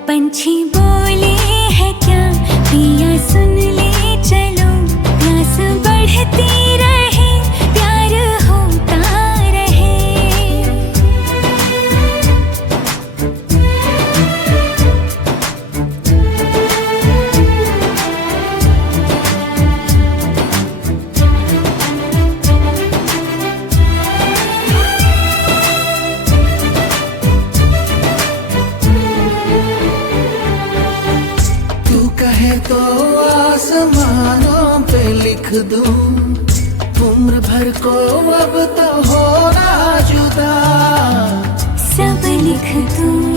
पंछी बोले है क्या पिया सुन ले चलो, प्यास बढ़ती रहे प्यार होता रहे। कहे तो आसमानों पे लिख दूं, उम्र भर को अब तो होना जुदा। सब लिख दूं